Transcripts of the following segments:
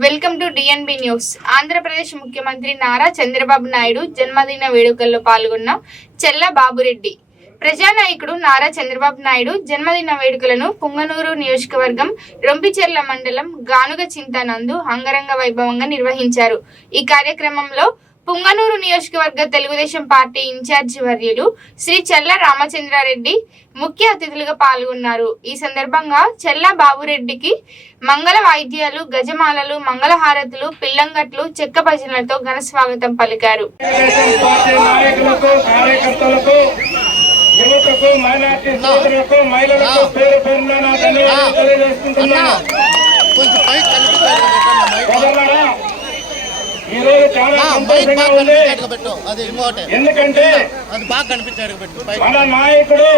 Welcome to DNB news Andhra Pradesh ముఖ్యమంత్రి నారా చంద్రబాబు నాయుడు జన్మదిన వేడుకల్లో పాల్గొన్న చెల్ల బాబురెడ్డి. ప్రజానాయకుడు నారా చంద్రబాబు నాయుడు జన్మదిన వేడుకలను పుంగనూరు నియోజకవర్గం రొంపిచెర్ల మండలం గానుగ చింతనందు అంగరంగ వైభవంగా నిర్వహించారు. ఈ కార్యక్రమంలో పుంగనూరు నియోజకవర్గ తెలుగుదేశం పార్టీ ఇన్ఛార్జి వర్యులు శ్రీ చెల్ల రామచంద్రారెడ్డి ముఖ్య అతిథులుగా పాల్గొన్నారు. ఈ సందర్భంగా చెల్ల బాబురెడ్డికి మంగళ వాయిద్యాలు గజమాలలు మంగళహారతులు పిల్లంగట్లు చెక్క భజనలతో ఘన స్వాగతం పలికారు. మహిళలకు ఎందుకంటే అది బాగా పైకి మన నాయకుడు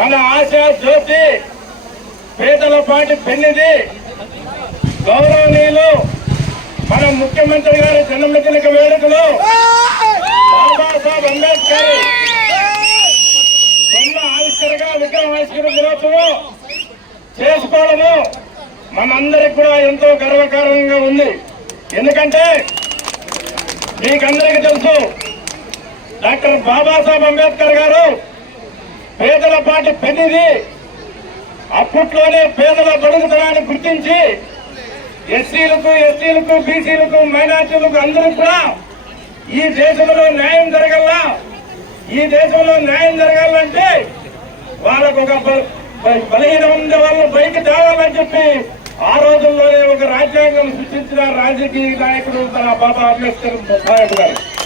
మన ఆశా జ్యోతి పేదల పాటి పెన్నిది గౌరవనీయులు మన ముఖ్యమంత్రి గారి జన్మదిన వేడుకలు బాబాసాహెబ్ అంబేద్కర్ సొంత ఆవిష్కరగా విగ్రహం ఆవిష్కరణ దినోత్సవం చేసుకోవడము మనందరికి కూడా ఎంతో గర్వకారణంగా ఉంది. ఎందుకంటే మీకందరికీ తెలుసు. డాక్టర్ బాబాసాహెబ్ అంబేద్కర్ గారు పేదల పాటి పెన్నిది అప్పట్లోనే పేదల బడుగుతనాన్ని గుర్తించి ఎస్సీలకు ఎస్టీలకు బీసీలకు మైనార్టీలకు అందరూ కూడా ఈ దేశంలో న్యాయం జరగల ఈ దేశంలో న్యాయం జరగాలంటే వాళ్ళకు ఒక బలహీనం ఉండే వాళ్ళు బయట తేవాలని చెప్పి ఆ రోజు రాజ్యాంగం సృష్టించిన రాజకీయ నాయకుడు తన బాబా అంబేద్కర్ నాయకుడు గారు